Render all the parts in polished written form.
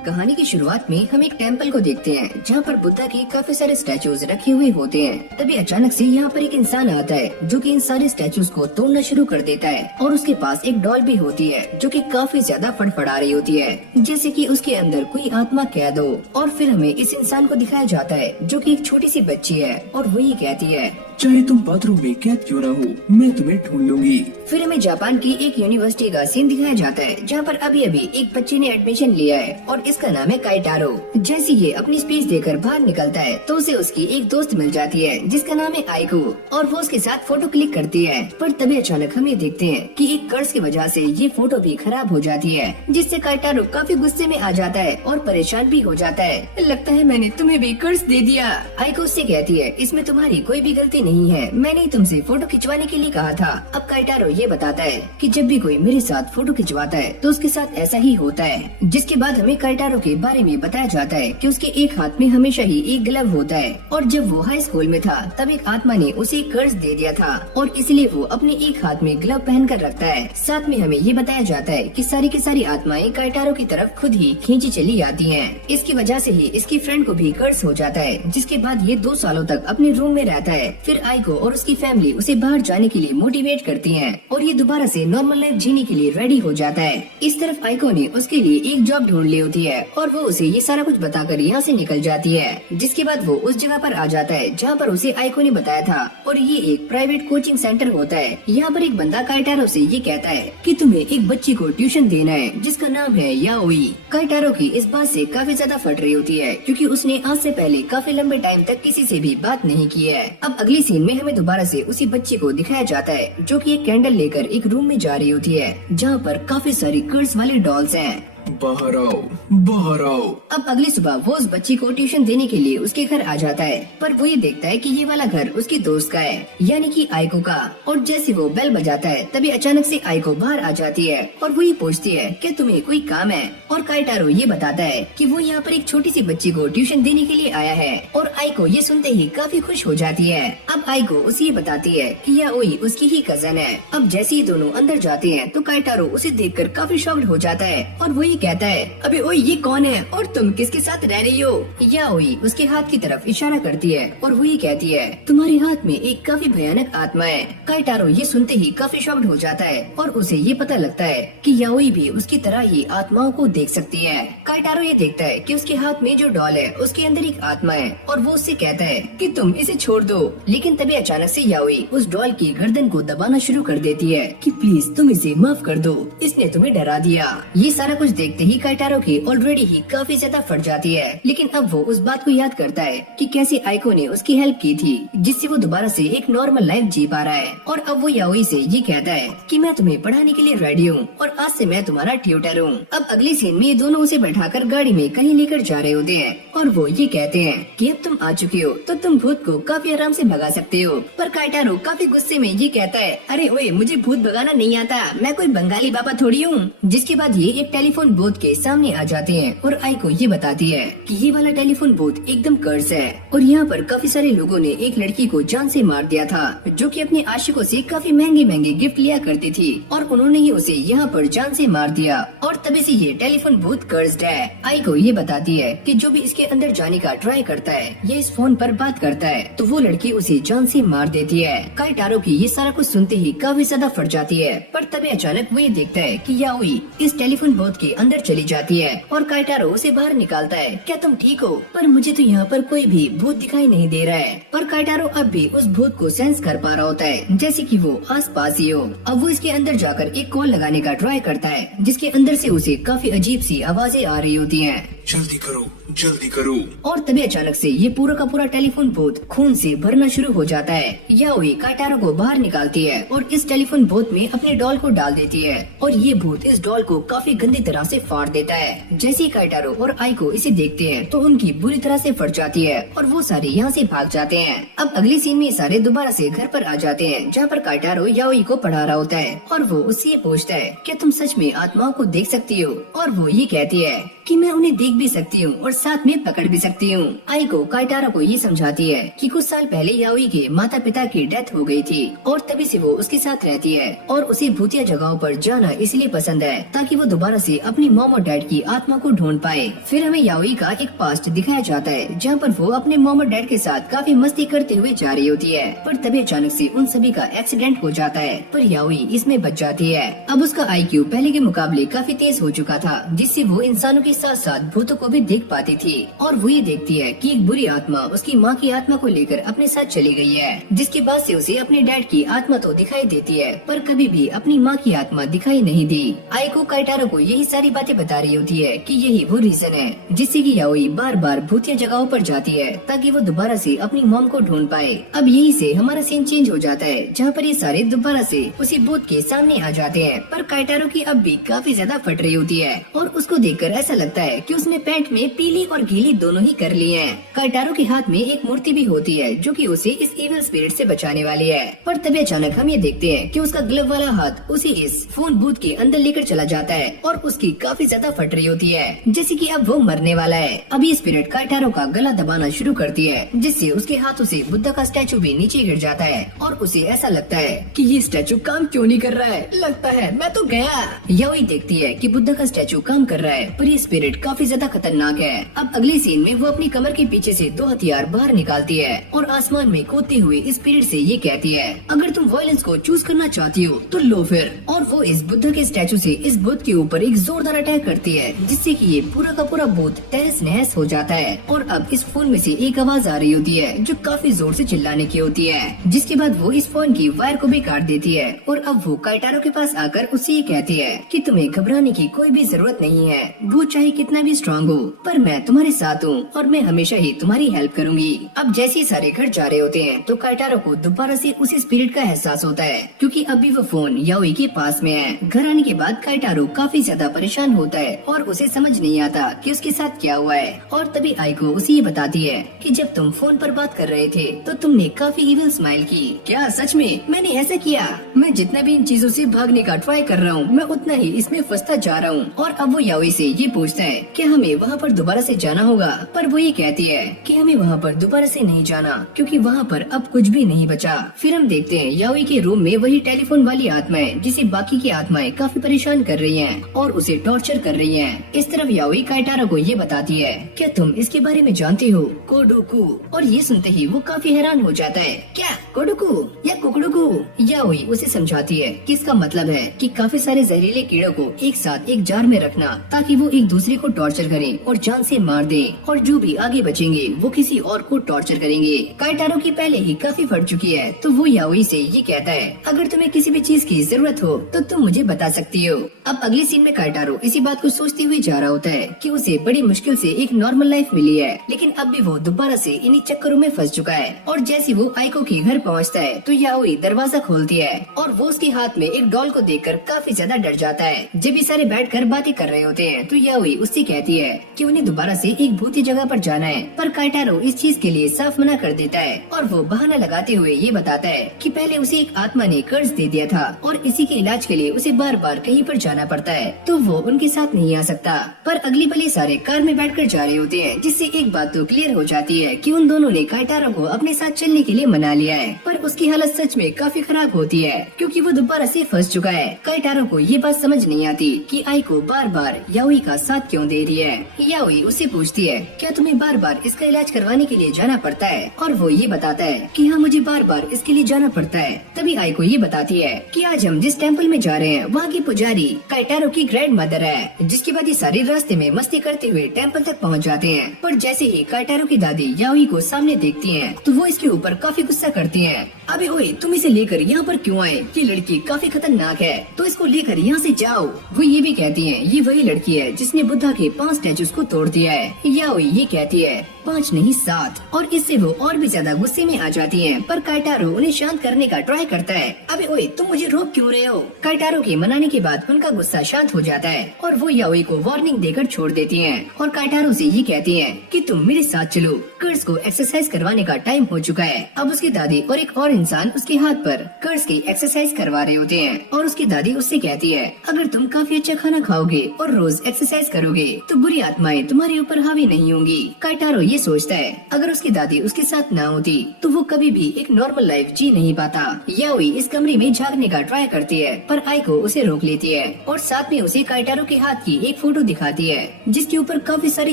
कहानी की शुरुआत में हम एक टेम्पल को देखते हैं जहाँ पर बुद्धा के काफी सारे स्टैचूज रखे हुए होते हैं। तभी अचानक से यहाँ पर एक इंसान आता है जो कि इन सारे स्टैचूज को तोड़ना शुरू कर देता है और उसके पास एक डॉल भी होती है जो कि काफी ज्यादा फड़फड़ा रही होती है, जैसे कि उसके अंदर कोई आत्मा कैद हो। और फिर हमें इस इंसान को दिखाया जाता है जो कि एक छोटी सी बच्ची है और वही कहती है, चाहे तुम बाथरूम में कैद क्यों न हो, मैं तुम्हें ढूंढ लूंगी। फिर हमें जापान की एक यूनिवर्सिटी का सीन दिखाया जाता है जहाँ पर अभी अभी एक बच्चे ने एडमिशन लिया है और इसका नाम है काइटारो। जैसे ये अपनी स्पीच देकर बाहर निकलता है तो उसे उसकी एक दोस्त मिल जाती है जिसका नाम है आइको और वो उसके साथ फोटो क्लिक करती है। पर तभी अचानक हम ये देखते हैं कि एक कर्ज की वजह से ये फोटो भी खराब हो जाती है, जिससे काइटारो काफी गुस्से में आ जाता है और परेशान भी हो जाता है। लगता है मैंने तुम्हें भी कर्ज दे दिया। आइको उससे कहती है, इसमें तुम्हारी कोई भी गलती नहीं है, मैंने ही तुमसे फोटो खिंचवाने के लिए कहा था। अब काइटारो ये बताता है कि जब भी कोई मेरे साथ फोटो खिंचवाता है तो उसके साथ ऐसा ही होता है। जिसके बाद हमें काइटारो के बारे में बताया जाता है कि उसके एक हाथ में हमेशा ही एक ग्लव होता है और जब वो हाई स्कूल में था तब एक आत्मा ने उसे एक कर्ज दे दिया था और इसलिए वो अपने एक हाथ में ग्लव पहन कर रखता है। साथ में हमें ये बताया जाता है कि सारी की सारी आत्माएं काइटारो की तरफ खुद ही खींची चली आती हैं। इसकी वजह से ही इसकी फ्रेंड को भी कर्ज हो जाता है, जिसके बाद ये 2 सालों तक अपने रूम में रहता है। फिर आइको और उसकी फैमिली उसे बाहर जाने के लिए मोटिवेट करती है और ये दोबारा से नॉर्मल लाइफ जीने के लिए रेडी हो जाता है। इस तरफ आइको ने उसके लिए एक जॉब ढूंढ ली होती है और वो उसे ये सारा कुछ बताकर यहाँ से निकल जाती है। जिसके बाद वो उस जगह पर आ जाता है जहाँ पर उसे आइको ने बताया था और ये एक प्राइवेट कोचिंग सेंटर होता है। यहाँ पर एक बंदा काइटारो से ये कहता है कि तुम्हें एक बच्ची को ट्यूशन देना है जिसका नाम है याओई। काइटारो की इस बात से काफी ज्यादा फट रही होती है क्योंकि उसने आज से पहले काफी लंबे टाइम तक किसी से भी बात नहीं की है। अब अगली सीन में हमें दोबारा से उसी बच्ची को दिखाया जाता है जो कि एक कैंडल लेकर एक रूम में जा रही होती है जहाँ पर काफी सारी कर्ज वाली डॉल्स हैं। बाहर आओ, बाहर आओ। अब अगली सुबह वो उस बच्ची को ट्यूशन देने के लिए उसके घर आ जाता है, पर वो ये देखता है कि ये वाला घर उसकी दोस्त का है, यानी कि आइको का। और जैसे वो बेल बजाता है तभी अचानक से आइको बाहर आ जाती है और वो ये पूछती है कि तुम्हें कोई काम है। और काइटारो ये बताता है कि वो यहाँ पर एक छोटी सी बच्ची को ट्यूशन देने के लिए आया है और आइको ये सुनते ही काफी खुश हो जाती है। अब आइको उसे ये बताती है कि याओई उसकी ही कजन है। अब जैसे ही दोनों अंदर जाते हैं तो काइटारो उसे देखकर काफी शॉक्ड हो जाता है और वो ये कहता है, अबे ओए ये कौन है और तुम किसके साथ रह रही हो। याओई उसके हाथ की तरफ इशारा करती है और वो ये कहती है, तुम्हारे हाथ में एक काफी भयानक आत्मा है। काइटारो ये सुनते ही काफी शॉक्ड हो जाता है और उसे ये पता लगता है कि याओई भी उसकी तरह ही आत्माओं को देख सकती है। काइटारो ये देखता है कि उसके हाथ में जो डॉल है उसके अंदर एक आत्मा है और वो उससे कहता है कि तुम इसे छोड़ दो। लेकिन तभी अचानक से याओई उस डॉल की गर्दन को दबाना शुरू कर देती है कि प्लीज तुम इसे माफ कर दो, इसने तुम्हें डरा दिया। ये सारा कुछ देखते ही काइटारो की ऑलरेडी ही काफी ज्यादा फट जाती है, लेकिन अब वो उस बात को याद करता है कि कैसे आइको ने उसकी हेल्प की थी जिससे वो दोबारा से एक नॉर्मल लाइफ जी पा रहा है। और अब वो याओई से ये कहता है कि मैं तुम्हें पढ़ाने के लिए रेडी हूँ और आज से मैं तुम्हारा ट्यूटर हूँ। अब अगली सीन में ये दोनों उसे बैठाकर गाड़ी में कहीं लेकर जा रहे होते हैं और वो ये कहते हैं कि अब तुम आ चुके हो तो तुम भूत को काफी आराम से भगा सकते हो। पर काइटारो काफी गुस्से में ये कहता है, अरे ओए मुझे भूत भगाना नहीं आता, मैं कोई बंगाली बाबा थोड़ी हूँ। जिसके बाद ये एक टेलीफोन बूथ के सामने आ जाते हैं और आइको ये बताती है कि ये वाला टेलीफोन बूथ एकदम कर्ज है और यहाँ पर काफी सारे लोगों ने एक लड़की को जान से मार दिया था जो कि अपने आशिकों से काफी महंगे महंगे गिफ्ट लिया करती थी और उन्होंने ही उसे यहाँ पर जान से मार दिया और तभी से ये टेलीफोन बूथ कर्ज्ड है। आइको ये बताती है कि जो भी इसके अंदर जाने का ट्राई करता है या इस फोन पर बात करता है तो वो लड़की उसे जान से मार देती है। काइटारो की ये सारा कुछ सुनते ही काफी ज्यादा फट जाती है, पर तभी अचानक वो ये देखता है कि याओई इस टेलीफोन बूथ के अंदर चली जाती है और काइटारो उसे बाहर निकालता है, क्या तुम ठीक हो? पर मुझे तो यहाँ पर कोई भी भूत दिखाई नहीं दे रहा है। पर काइटारो अब भी उस भूत को सेंस कर पा रहा होता है जैसे कि वो आस पास ही हो। अब वो इसके अंदर जाकर एक कॉल लगाने का ट्राई करता है जिसके अंदर से उसे काफी अजीब सी आवाजें आ रही होती हैं। जल्दी करो, जल्दी करो। और तभी अचानक से ये पूरा का पूरा टेलीफोन बूथ खून से भरना शुरू हो जाता है। याओई काइटारो को बाहर निकालती है और इस टेलीफोन बूथ में अपने डॉल को डाल देती है और ये भूत इस डॉल को काफी गंदी तरह से फाड़ देता है। जैसे ही काइटारो और आइको इसे देखते हैं तो उनकी बुरी तरह से फट जाती है और वो सारे यहाँ से भाग जाते हैं। अब अगली सीन में सारे दोबारा से घर पर आ जाते हैं जहाँ पर काइटारो याओई को पढ़ा रहा होता है और वो उससे पूछता है, क्या तुम सच में आत्माओं को देख सकती हो? और वो ये कहती है कि मैं उन्हें देख भी सकती हूँ और साथ में पकड़ भी सकती हूँ। आइको काइटारो को ये समझाती है कि कुछ साल पहले याओई के माता पिता की डेथ हो गई थी और तभी से वो उसके साथ रहती है और उसे भूतिया जगहों पर जाना इसलिए पसंद है ताकि वो दोबारा से अपनी मॉम और डैड की आत्मा को ढूंढ पाए। फिर हमें याओई का एक पास्ट दिखाया जाता है जहाँ पर वो अपने मॉम और डैड के साथ काफी मस्ती करते हुए जा रही होती है, पर तभी अचानक से उन सभी का एक्सीडेंट हो जाता है, पर याओई इसमें बच जाती है। अब उसका IQ पहले के मुकाबले काफी तेज हो चुका था, जिससे वो इंसानों के साथ साथ भूतों को भी देख पाती थी और वो ये देखती है कि एक बुरी आत्मा उसकी माँ की आत्मा को लेकर अपने साथ चली गई है, जिसके बाद से उसे अपने डैड की आत्मा तो दिखाई देती है पर कभी भी अपनी माँ की आत्मा दिखाई नहीं दी। आइको काइटारो को यही सारी बातें बता रही होती है कि यही वो रीजन है जिससे कि याओई बार बार भूतिया जगहों पर जाती है ताकि वो दोबारा से अपनी मॉम को ढूंढ पाए। अब यही से हमारा सीन चेंज हो जाता है जहाँ पर ये सारे दोबारा से उसी भूत के सामने आ जाते हैं, पर काइटारो की अब भी काफी ज्यादा फट रही होती है और उसको देखकर ऐसा लगता है कि उसने पैंट में पीली और गीली दोनों ही कर ली है। काइटारो के हाथ में एक मूर्ति भी होती है जो कि उसे इस इविल स्पिरिट से बचाने वाली है, पर तभी अचानक हम ये देखते हैं कि उसका ग्लव वाला हाथ उसे इस फोन बूथ के अंदर लेकर चला जाता है और उसकी काफी ज्यादा फट रही होती है जैसे कि अब वो मरने वाला है। अभी स्पिरिट काइटारो का गला दबाना शुरू करती है जिससे उसके हाथों से बुद्धा का स्टैचू भी नीचे गिर जाता है और उसे ऐसा लगता है कि ये स्टैचू काम क्यों नहीं कर रहा है, लगता है मैं तो गया। याओई देखती है कि बुद्धा का स्टैचू काम कर रहा है पर ये स्पिरिट काफी ज्यादा खतरनाक है। अब अगले सीन में वो अपनी कमर के पीछे से 2 हथियार बाहर निकालती है और आसमान में कूदते हुए स्पिरिट से ये कहती है अगर तुम वायलेंस को चूज करना चाहती हो तो लो फिर। और वो इस बुद्धा के स्टैचू से इस बुद्ध के ऊपर एक जोरदार अटैक करती है जिससे कि ये पूरा का पूरा बुद्ध तहस नहस हो जाता है। और अब इस फोन में से एक आवाज आ रही होती है जो काफी जोर से चिल्लाने की होती है, जिसके बाद वो इस फोन की वायर को भी काट देती है और अब वो काइटारो के पास आकर उससे ये कहती है कि तुम्हें घबराने की कोई भी जरूरत नहीं है, वो चाहे कितना भी स्ट्रांग हो पर मैं तुम्हारे साथ हूँ और मैं हमेशा ही तुम्हारी हेल्प करूंगी। अब जैसे ही सारे घर जा रहे होते हैं तो काइटारो को दोबारा से उस स्पिरिट का एहसास होता है क्योंकि अभी वो फोन याओई के पास में है। घर आने के बाद काइटारो काफी ज्यादा परेशान होता है और उसे समझ नहीं आता कि उसके साथ क्या हुआ है और तभी आइको उसे ये बताती है कि जब तुम फोन पर बात कर रहे थे तो तुमने काफी इविल स्माइल की। क्या सच में मैंने ऐसा किया? मैं जितना भी इन चीजों से भागने का ट्राई कर रहा हूँ मैं उतना ही इसमें फंसता जा रहा हूँ। और अब वो याओई से ये पूछता है कि हमें वहाँ पर दोबारा से जाना होगा, पर वो ये कहती है कि हमें वहाँ पर दोबारा से नहीं जाना क्योंकि वहाँ पर अब कुछ भी नहीं बचा। फिर हम देखते हैं याओई के रूम में वही टेलीफोन वाली आत्माएं जिसे बाकी की आत्माएं काफी परेशान कर रही हैं और उसे टॉर्चर कर रही हैं। इस तरफ याओई काइटारो को ये बताती है क्या तुम इसके बारे में जानते हो, कोडोकू। और ये सुनते ही वो काफी हैरान हो जाता है, क्या कोडोकू या कुकड़ोकू। याओई उसे समझाती है कि इसका मतलब है कि काफी सारे जहरीले कीड़ों को एक साथ एक जार में रखना ताकि वो एक दूसरे को टॉर्चर करें और जान से मार दें और जो भी आगे बचेंगे वो किसी और को टॉर्चर करेंगे। काइटारो की पहले ही काफी फट चुकी है तो वो याओई से ये कहता है अगर तुम्हें किसी भी चीज की जरूरत हो तो तुम मुझे बता सकती हो। अब अगले सीन में काइटारो इसी बात को सोचते हुए जा रहा होता है कि उसे बड़ी मुश्किल से एक नॉर्मल लाइफ मिली है, लेकिन अब भी वो दोबारा से इन्हीं चक्करों में फंस चुका है। और जैसे वो आइको के घर पहुंचता है तो याओई दरवाजा खोलती है और वो उसके हाथ में एक डॉल को देखकर काफी ज्यादा डर जाता है। जब ये सारे बैठकर बातें कर रहे होते हैं तो याओई उससे कहती है कि उन्हें दोबारा से एक भूती जगह पर जाना है, पर काइटारो इस चीज के लिए साफ मना कर देता है और वो बहाना लगाते हुए ये बताता है कि पहले उसे एक आत्मा ने कर्ज दे दिया था और इसी के इलाज के लिए उसे बार बार कहीं पर जाना पड़ता है तो वो उनके साथ नहीं आ सकता। पर अगली पल सारे कार में बैठकर जा रहे होते हैं जिससे एक बात तो क्लियर हो जाती है कि उन दोनों ने काइटारो को अपने साथ चलने के लिए मना लिया है, पर उसकी हालत सच में काफी खराब होती है क्योंकि वो दोबारा से फंस चुका है। काइटारो को ये बात समझ नहीं आती कि आइको बार बार याओई का साथ क्यों दे रही है। याओई उससे पूछती है क्या तुम्हें बार बार इसका इलाज करवाने के लिए जाना पड़ता है, और वो ये बताता है कि हाँ मुझे बार बार इसके लिए जाना पड़ता है। तभी आइको ये बताती है कि आज हम जिस टेम्पल में जा रहे हैं वहाँ की पुजारी काइटारो की ग्रैंड मदर है, जिसके बाद ये सारे रास्ते में मस्ती करते हुए टेम्पल तक पहुँच जाते हैं। पर जैसे ही काइटारो की दादी याओई को सामने देखती है तो वो इसके ऊपर काफी गुस्सा करती है। अबे ओए तुम इसे लेकर यहाँ पर क्यों आए? ये लड़की काफी खतरनाक है तो इसको लेकर यहाँ से जाओ। वो ये भी कहती है ये वही लड़की है जिसने बुद्धा के 5 स्टैचूज को तोड़ दिया है। याओई ये कहती है 5 नहीं 7, और इससे वो और भी ज्यादा गुस्से में आ जाती है। पर काइटारो उन्हें शांत करने का ट्राई करता है। अबे ओए तुम मुझे रोक क्यों रहे हो? काइटारो के मनाने के बाद उनका गुस्सा शांत हो जाता है और वो याओई को वार्निंग देकर छोड़ देती है और काइटारो से ये कहती है कि तुम मेरे साथ चलो, कर्ज को एक्सरसाइज करवाने का टाइम हो चुका है। अब उसकी दादी और एक और इंसान उसके हाथ पर कर्ज की एक्सरसाइज करवा रहे होते हैं और उसकी दादी उससे कहती है अगर तुम काफी अच्छा खाना खाओगे और रोज एक्सरसाइज करोगे तो बुरी आत्माएं तुम्हारे ऊपर हावी नहीं होंगी। काइटारो ये सोचता है अगर उसकी दादी उसके साथ ना होती तो वो कभी भी एक नॉर्मल लाइफ जी नहीं पाता। याओई इस कमरे में झांकने का ट्राई करती है पर आइको उसे रोक लेती है और साथ में उसे काइटारो के हाथ की एक फोटो दिखाती है जिसके ऊपर काफी सारी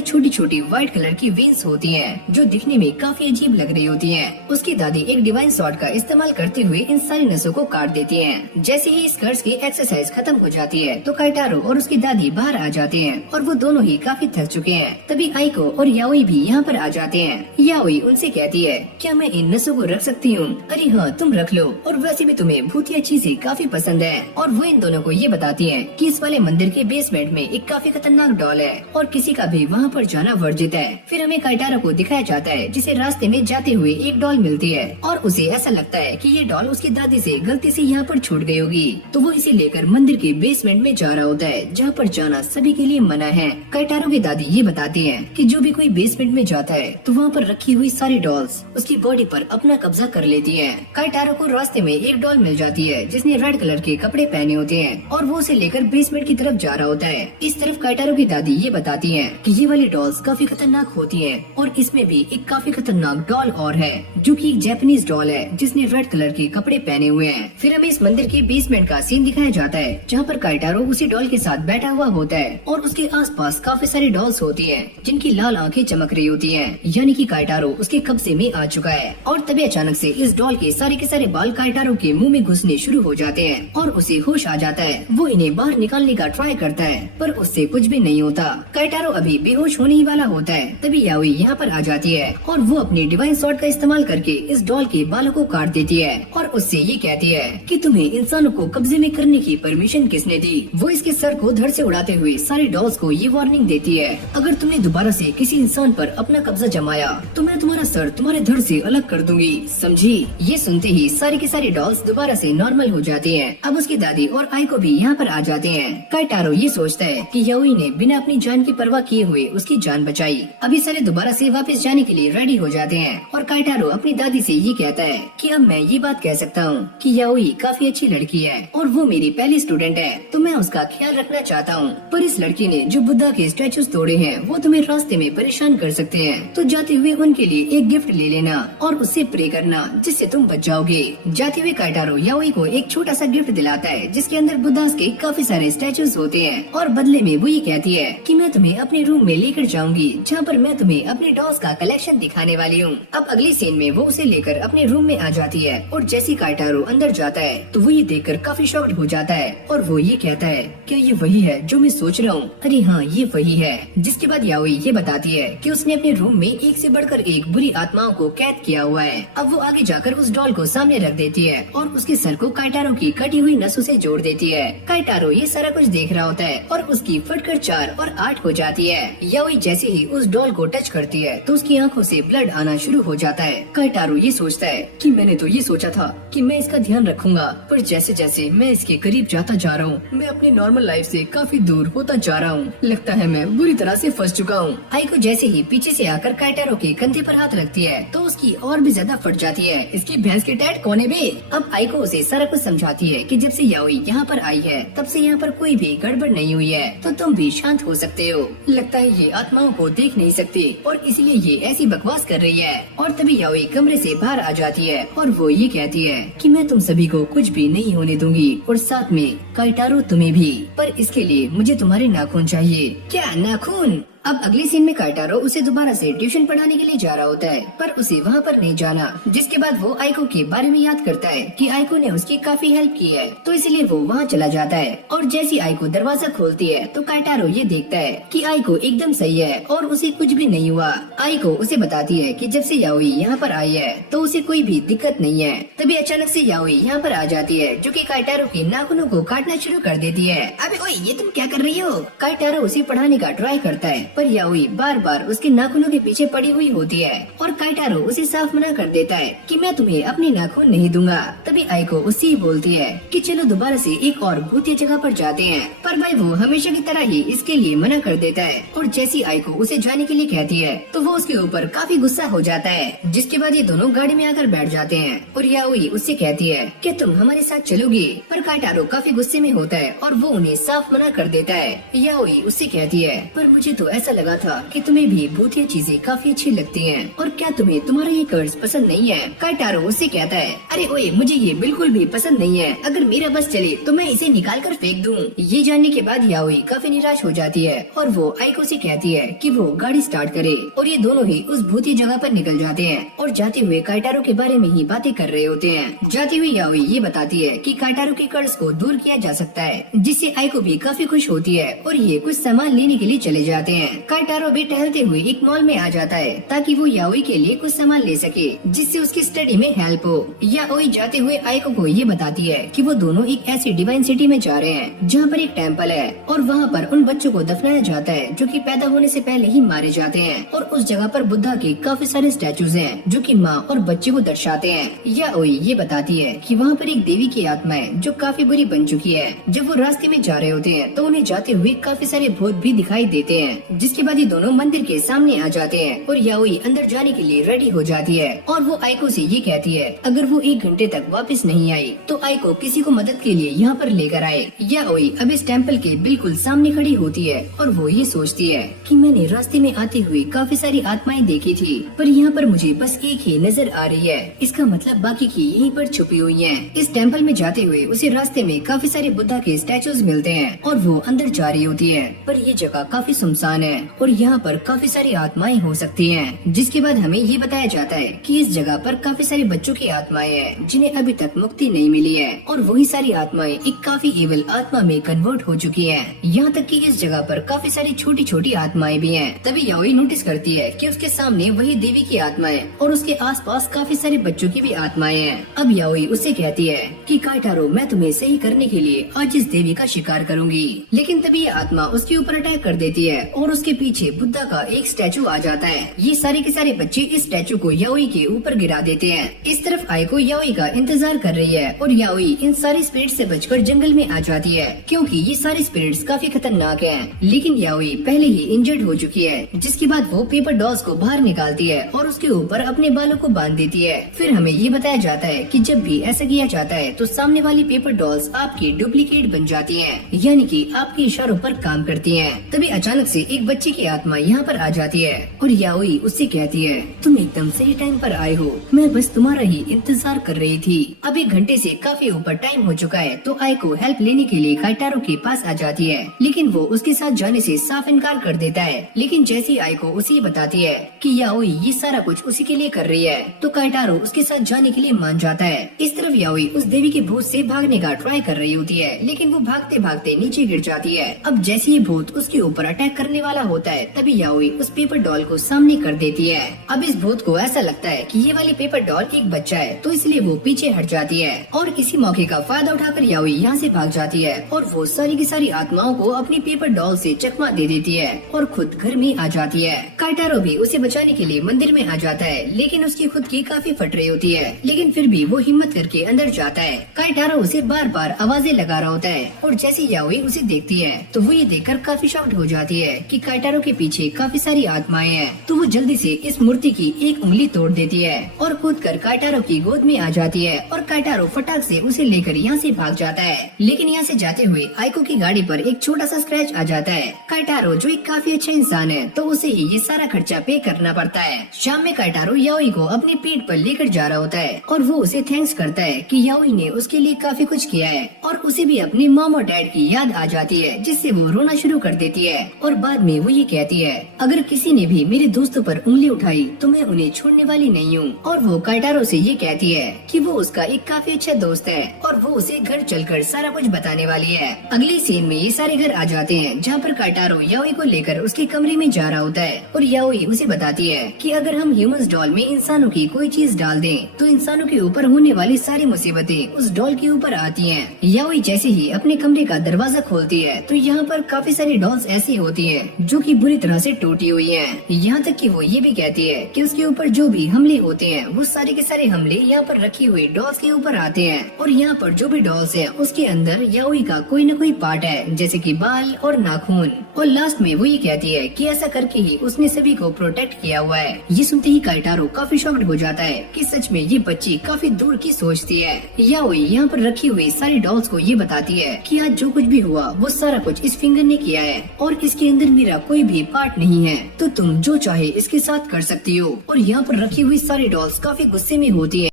छोटी छोटी व्हाइट कलर की वेन्स होती हैं जो दिखने में काफी अजीब लग रही होती हैं। उसकी दादी एक डिवाइन सॉर्ड का इस्तेमाल करते हुए इन सारी नसों को काट देती हैं। जैसे ही इस कर्ज की एक्सरसाइज खत्म हो जाती है तो काइटारो और उसकी दादी बाहर आ जाते हैं और वो दोनों ही काफी थक चुके हैं। तभी आइको और याओई भी यहाँ पर आ जाते हैं। याओई उनसे कहती है क्या मैं इन नसों को रख सकती हूँ? अरे हाँ तुम रख लो, और वैसे भी तुम्हें भूतिया चीजें काफी पसंद है। और वो इन दोनों को ये बताती है कि इस वाले मंदिर के बेसमेंट में एक काफी खतरनाक डॉल है और किसी का भी वहाँ पर जाना वर्जित है। फिर हमें काइटारो को दिखाया जाता है जिसे रास्ते में जाते हुए एक डॉल मिलती है और उसे ऐसा लगता है कि ये डॉल उसकी दादी से गलती से यहाँ पर छूट गई होगी, तो वो इसे लेकर मंदिर के बेसमेंट में जा रहा होता है जहाँ पर जाना सभी के लिए मना है। काइटारो की दादी ये बताती है कि जो भी कोई बेसमेंट में जाता है तो वहाँ पर रखी हुई सारी डॉल्स उसकी बॉडी पर अपना कब्जा कर लेती है। काइटारो को रास्ते में एक डॉल मिल जाती है जिसने रेड कलर के कपड़े पहने होते हैं और वो उसे लेकर बेसमेंट की तरफ जा रहा होता है। इस तरफ काइटारो की दादी ये बताती है कि ये वाली डॉल्स काफी खतरनाक होती है और इसमें भी एक काफी खतरनाक डॉल और है जो कि एक जापानीज डॉल है जिसने रेड कलर के कपड़े पहने हुए हैं। फिर हमें इस मंदिर के बेसमेंट का सीन दिखाया जाता है जहाँ पर काइटारो उसी डॉल के साथ बैठा हुआ होता है और उसके आसपास काफी सारी डॉल्स होती हैं जिनकी लाल आंखें चमक रही होती हैं, यानी कि काइटारो उसके कब्जे में आ चुका है। और तभी अचानक से इस डॉल के सारे बाल काइटारो के मुंह में घुसने शुरू हो जाते हैं और उसे होश आ जाता है। वो इन्हें बाहर निकालने का ट्राई करता है पर उससे कुछ भी नहीं होता। काइटारो अभी बेहोश होने ही वाला होता है। तभी याओई यहाँ पर आ जाती है और वो अपनी डिवाइन सॉर्ड का इस्तेमाल करके इस डॉल के बालों को काट देती है और उससे ये कहती है कि तुम्हें इंसानों को कब्जे में करने की परमिशन किसने दी। वो इसके सर को धड़ से उड़ाते हुए सारी डॉल्स को ये वार्निंग देती है अगर तुमने दोबारा से किसी इंसान पर अपना कब्जा जमाया तो मैं तुम्हारा सर तुम्हारे धड़ से अलग कर दूंगी, समझी। ये सुनते ही सारी की सारी डॉल्स दोबारा से नॉर्मल हो जाती हैं। अब उसकी दादी और आइको भी यहाँ पर आ जाते हैं। काइटारो ये सोचता है कि याओई ने बिना अपनी जान की परवाह किए हुए उसकी जान बचाई। अभी सारे दोबारा से वापस जाने के लिए रेडी हो जाते हैं और काइटारो अपनी दादी से ये कहता है कि अब मैं ये बात कह सकता हूँ कि याओई काफी अच्छी लड़की है और वो मेरी पहली स्टूडेंट है, तो मैं उसका ख्याल रखना चाहता हूँ। पर इस लड़की ने जो बुद्धा के स्टैचूज तोड़े हैं वो तुम्हें रास्ते में परेशान कर सकते हैं, तो जाते हुए उनके लिए एक गिफ्ट ले लेना और उससे प्रे करना जिससे तुम बच जाओगे। जाते हुए काइटारो याओई को एक छोटा सा गिफ्ट दिलाता है जिसके अंदर बुद्धा के काफी सारे स्टैचूज होते हैं और बदले में वो ये कहती है कि मैं तुम्हें अपने रूम में लेकर जाऊंगी जहाँ पर मैं तुम्हें अपने डॉल्स का कलेक्शन दिखाने वाली हूँ। अब अगली सीन में वो उसे लेकर अपने रूम में आ जाती है और जैसे काइटारो अंदर जाता है तो वो ये देखकर काफी शॉक्ड हो जाता है और वो ये कहता है क्या ये वही है जो मैं सोच रहा हूँ? अरे हाँ ये वही है। जिसके बाद याओई ये बताती है कि उसने अपने रूम में एक से बढ़कर एक बुरी आत्माओं को कैद किया हुआ है। अब वो आगे जाकर उस डॉल को सामने रख देती है और उसके सर को काइटारो की कटी हुई नसों से जोड़ देती है। काइटारो ये सारा कुछ देख रहा होता है और उसकी फटकर 4 और 8 हो जाती है। याओई जैसे ही उस डॉल को टच करती है तो उसकी आंखों से ब्लड आना शुरू हो जाता है। काइटारो ये सोचता है कि मैंने तो ये सोचा था कि मैं इसका ध्यान रखूंगा, पर जैसे जैसे मैं इसके करीब जाता जा रहा हूँ मैं अपनी नॉर्मल लाइफ से काफी दूर होता जा रहा हूँ। लगता है मैं बुरी तरह से फंस चुका हूँ। आइको जैसे ही पीछे से आकर काइटारो के कंधे पर हाथ रखती है तो उसकी और भी ज्यादा फट जाती है। इसकी भैंस के टैट कौन है बे? अब आइको उसे सारा कुछ समझाती है कि जब से याओई यहाँ पर आई है तब से यहाँ पर कोई भी गड़बड़ नहीं हुई है, तो तुम भी शांत हो सकते हो। लगता है ये आत्माओं को देख नहीं सकती और इसीलिए ये ऐसी बकवास कर रही है। और तभी याओई कमरे से बाहर आ जाती है और वो ये कहती है कि मैं तुम सभी को कुछ भी नहीं होने दूंगी और साथ में काइटारो तुम्हें भी, पर इसके लिए मुझे तुम्हारे नाखून चाहिए। क्या नाखून? अब अगले सीन में काइटारो उसे दोबारा से ट्यूशन पढ़ाने के लिए जा रहा होता है पर उसे वहाँ पर नहीं जाना। जिसके बाद वो आइको के बारे में याद करता है कि आइको ने उसकी काफी हेल्प की है, तो इसलिए वो वहाँ चला जाता है। और जैसी आइको दरवाजा खोलती है तो काइटारो ये देखता है कि आइको एकदम सही है और उसे कुछ भी नहीं हुआ। आइको उसे बताती है कि जब से याओई यहाँ पर आई है तो उसे कोई भी दिक्कत नहीं है। तभी अचानक से याओई यहाँ पर आ जाती है जो कि काइटारो के नाखूनों को काटना शुरू कर देती है। अबे ओए ये तुम क्या कर रही हो? काइटारो उसे पढ़ाने का ट्राई करता है पर याओई बार बार उसके नाखूनों के पीछे पड़ी हुई होती है और काइटारो उसे साफ मना कर देता है कि मैं तुम्हें अपने नाखून नहीं दूंगा। तभी आइको उससे ही बोलती है कि चलो दोबारा से एक और भूतिया जगह पर जाते हैं, पर भाई वो हमेशा की तरह ही इसके लिए मना कर देता है। और जैसी आइको उसे जाने के लिए कहती है तो वो उसके ऊपर काफी गुस्सा हो जाता है, जिसके बाद ये दोनों गाड़ी में आकर बैठ जाते हैं और याओई उससे कहती है कि तुम हमारे साथ चलोगी, पर काइटारो काफी गुस्से में होता है और वो उन्हें साफ मना कर देता है। याओई उससे कहती है पर मुझे तो ऐसा लगा था कि तुम्हें भी भूतिया चीजें काफी अच्छी लगती हैं, और क्या तुम्हें तुम्हारा ये कर्ज पसंद नहीं है? काइटारो उससे कहता है अरे ओए मुझे ये बिल्कुल भी पसंद नहीं है, अगर मेरा बस चले तो मैं इसे निकाल कर फेंक दूं। ये जानने के बाद याओई काफी निराश हो जाती है और वो आइको से कहती है कि वो गाड़ी स्टार्ट करे, और ये दोनों ही उस भूतिया जगह पर निकल जाते हैं और जाते हुए काइटारो के बारे में ही बातें कर रहे होते हैं। जाते हुए याओई ये बताती है कि काइटारो के कर्ज को दूर किया जा सकता है, जिससे आइको भी काफी खुश होती है और ये कुछ सामान लेने के लिए चले जाते हैं। काइटारो भी टहलते हुए एक मॉल में आ जाता है ताकि वो याओई के लिए कुछ सामान ले सके, जिससे उसकी स्टडी में हेल्प हो। याओई जाते हुए आइको को ये बताती है कि वो दोनों एक ऐसी डिवाइन सिटी में जा रहे हैं जहाँ पर एक टेम्पल है और वहाँ पर उन बच्चों को दफनाया जाता है जो कि पैदा होने से पहले ही मारे जाते हैं, और उस जगह पर बुद्धा के काफी सारे स्टैचूज हैं जो कि माँ और बच्चे को दर्शाते हैं। याओई ये बताती है कि वहाँ पर एक देवी की आत्मा है जो काफी बुरी बन चुकी है। जब वो रास्ते में जा रहे होते हैं तो उन्हें जाते हुए काफी सारे भूत भी दिखाई देते हैं, जिसके बाद ये दोनों मंदिर के सामने आ जाते हैं और याओई अंदर जाने के लिए रेडी हो जाती है और वो आइको से ये कहती है अगर वो 1 घंटे तक वापस नहीं आई तो आइको किसी को मदद के लिए यहाँ पर लेकर आए। याओई अब इस टेम्पल के बिल्कुल सामने खड़ी होती है और वो ये सोचती है कि मैंने रास्ते में आते हुए काफी सारी आत्माएं देखी थी, पर यहाँ पर मुझे बस एक ही नजर आ रही है, इसका मतलब बाकी की यहीं पर छुपी हुई हैं। इस टेम्पल में जाते हुए उसे रास्ते में काफी सारे बुद्धा के स्टैचूज मिलते हैं और वो अंदर जा रही होती है, पर ये जगह काफी सुनसान है और यहाँ पर काफी सारी आत्माएं हो सकती हैं। जिसके बाद हमें ये बताया जाता है कि इस जगह पर काफी सारे बच्चों की आत्माएं हैं जिन्हें अभी तक मुक्ति नहीं मिली है, और वही सारी आत्माएं एक काफी इविल आत्मा में कन्वर्ट हो चुकी हैं। यहाँ तक कि इस जगह पर काफी सारी छोटी छोटी आत्माएं भी हैं। तभी याओई नोटिस करती है कि उसके सामने वही देवी की आत्मा है और उसके आसपास काफी सारे बच्चों की भी आत्माएं हैं। अब याओई उससे कहती है कि काइटारो मैं तुम्हें सही करने के लिए आज इस देवी का शिकार करूंगी, लेकिन तभी ये आत्मा उसके ऊपर अटैक कर देती है और उसके पीछे बुद्धा का एक स्टैचू आ जाता है। ये सारे के सारे बच्चे इस स्टैचू को याओई के ऊपर गिरा देते हैं। इस तरफ आइको याओई का इंतजार कर रही है और याओई इन सारी स्पिरिट से बचकर जंगल में आ जाती है, क्योंकि ये सारे स्पिरिट्स काफी खतरनाक हैं। लेकिन याओई पहले ही इंजर्ड हो चुकी है, जिसके बाद वो पेपर डॉल्स को बाहर निकालती है और उसके ऊपर अपने बालों को बांध देती है। फिर हमें ये बताया जाता है कि जब भी ऐसा किया जाता है तो सामने वाली पेपर डॉल्स आपकी डुप्लीकेट बन जाती हैं, यानी कि आपके इशारों पर काम करती हैं। तभी अचानक से एक बच्चे की आत्मा यहाँ पर आ जाती है और याओई उससे कहती है तुम एकदम सही टाइम पर आए हो, मैं बस तुम्हारा ही इंतजार कर रही थी। अब 1 घंटे से काफी ऊपर टाइम हो चुका है तो आइको हेल्प लेने के लिए काइटारो के पास आ जाती है, लेकिन वो उसके साथ जाने से साफ इनकार कर देता है। लेकिन जैसी आइको उसे बताती है कि याओई ये सारा कुछ उसी के लिए कर रही है तो काइटारो उसके साथ जाने के लिए मान जाता है। इस तरफ याओई उस देवी के भूत से भागने का ट्राई कर रही होती है, लेकिन वो भागते भागते नीचे गिर जाती है। अब जैसे ये भूत उसके ऊपर अटैक करने वाला होता है तभी याओई उस पेपर डॉल को सामने कर देती है। अब इस भूत को ऐसा लगता है कि ये वाली पेपर डॉल एक बच्चा है, तो इसलिए वो पीछे हट जाती है और इसी मौके का फायदा उठाकर याओई यहाँ से भाग जाती है और वो सारी की सारी आत्माओं को अपनी पेपर डॉल से चकमा दे देती है और खुद घर में आ जाती है। काइटारो भी उसे बचाने के लिए मंदिर में आ जाता है, लेकिन उसकी खुद की काफी फट रही होती है, लेकिन फिर भी वो हिम्मत करके अंदर जाता है। काइटारो उसे बार बार आवाजें लगा रहा होता है और जैसे याओई उसे देखती है तो वो ये देखकर काफी शॉक्ड हो जाती है कि काइटारो के पीछे काफी सारी आत्माएं हैं। तो वो जल्दी से इस मूर्ति की एक उंगली तोड़ देती है और कूद कर काइटारो की गोद में आ जाती है और काइटारो फटाक से उसे लेकर यहाँ से भाग जाता है। लेकिन यहाँ से जाते हुए आइको की गाड़ी पर एक छोटा सा स्क्रैच आ जाता है। काइटारो जो एक काफी अच्छा इंसान है तो उसे ही ये सारा खर्चा पे करना पड़ता है। शाम में काइटारो याओई को अपनी पीठ पर लेकर जा रहा होता है और वो उसे थैंक्स करता है कि याओई ने उसके लिए काफी कुछ किया है, और उसे भी अपनी मॉम और डैड की याद आ जाती है, जिससे वो रोना शुरू कर देती है। और बाद में वो ये कहती है अगर किसी ने भी मेरे दोस्तों पर उंगली उठाई तो मैं उन्हें छोड़ने वाली नहीं हूँ। और वो काइटारो से ये कहती है कि वो उसका एक काफी अच्छा दोस्त है और वो उसे घर चलकर सारा कुछ बताने वाली है। अगली सीन में ये सारे घर आ जाते हैं जहाँ पर काइटारो याओई को लेकर उसके कमरे में जा रहा होता है और याओई उसे बताती है कि अगर हम ह्यूमंस डॉल में इंसानों की कोई चीज डाल दें तो इंसानों के ऊपर होने वाली सारी मुसीबतें उस डॉल के ऊपर आती हैं। याओई जैसे ही अपने कमरे का दरवाजा खोलती है तो यहाँ पर काफी सारी डॉल्स ऐसी होती हैं जो कि बुरी तरह से टूटी हुई हैं। यहाँ तक कि वो ये भी कहती है कि उसके ऊपर जो भी हमले होते हैं वो सारे के सारे हमले यहाँ पर रखी हुई डॉल्स के ऊपर आते हैं, और यहाँ पर जो भी डॉल्स है उसके अंदर याओई का कोई न कोई पार्ट है, जैसे कि बाल और नाखून। और लास्ट में वो ये कहती है कि ऐसा करके ही उसने सभी को प्रोटेक्ट किया हुआ है। ये सुनते ही काइटारो काफी शॉक्ड हो जाता है कि सच में ये बच्ची काफी दूर की सोचती है। याओई यहाँ पर रखी हुई सारी डॉल्स को ये बताती है कि आज जो कुछ भी हुआ वो सारा कुछ इस फिंगर ने किया है और इसके अंदर मेरा कोई भी पार्ट नहीं है, तो तुम जो चाहे इसके साथ कर सकती हो। और यहाँ पर रखी हुई सारी डॉल्स काफी गुस्से में होती है।